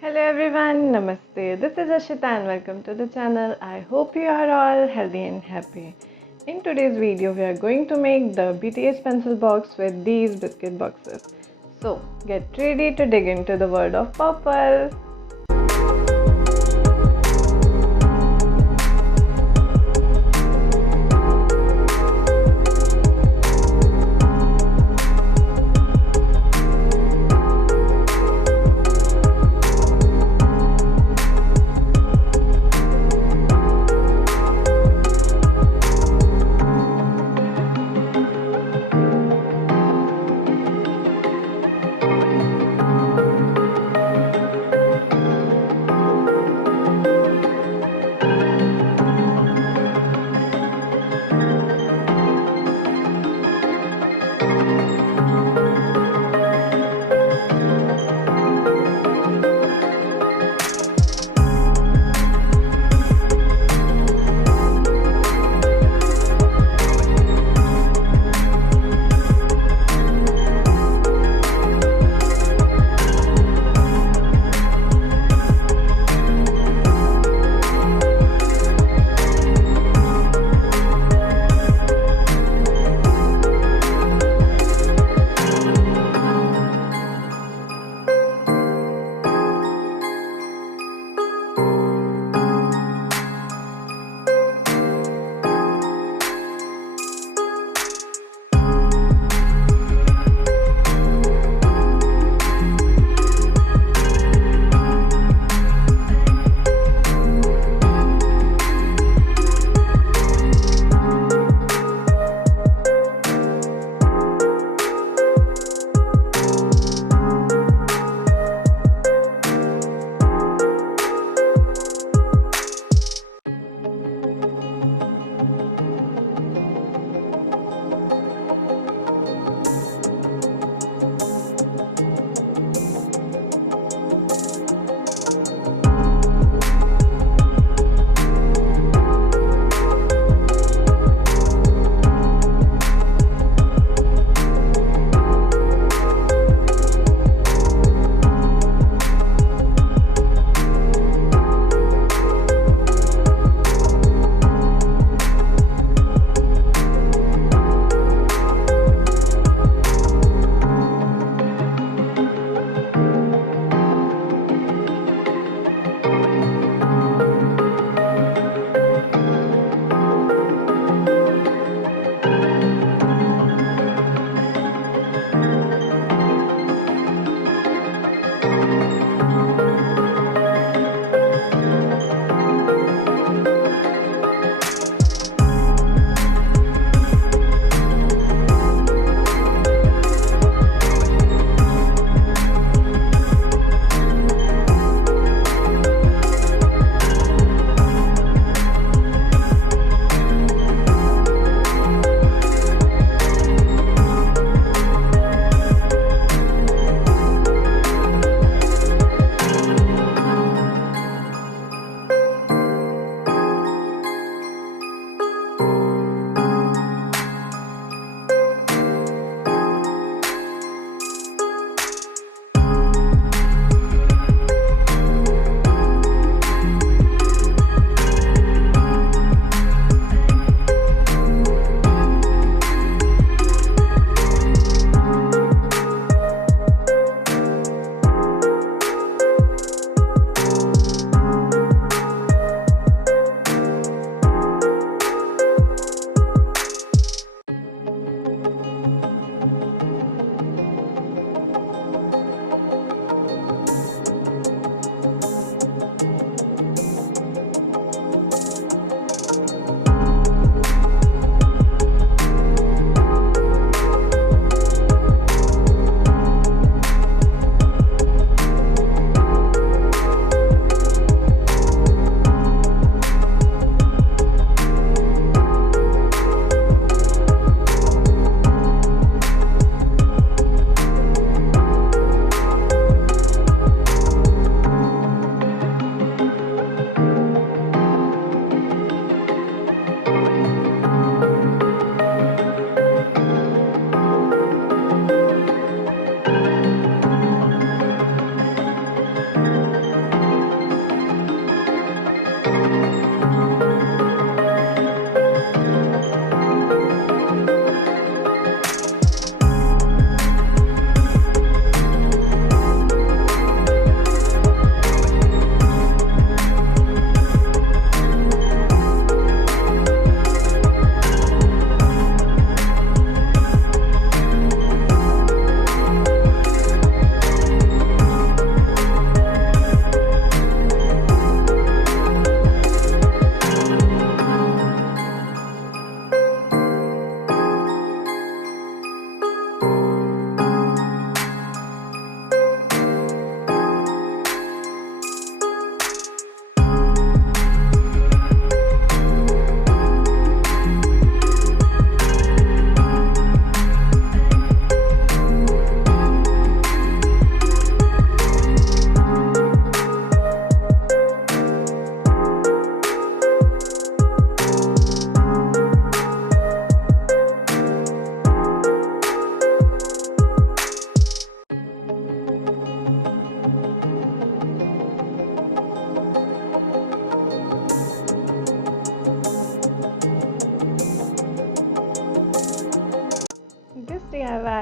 Hello everyone, Namaste. This is Ashita and welcome to the channel. I hope you are all healthy and happy. In today's video, we are going to make the BTS pencil box with these biscuit boxes. So get ready to dig into the world of purple.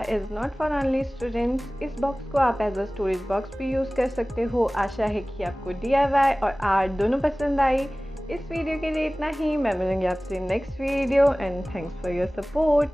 Is not for only students. इस box को आप as a storage box भी use कर सकते हो। आशा है कि आपको DIY और आर्ट दोनों पसंद आई। इस वीडियो के लिए इतना ही। मैं मिलूंगी आपसे next video and thanks for your support.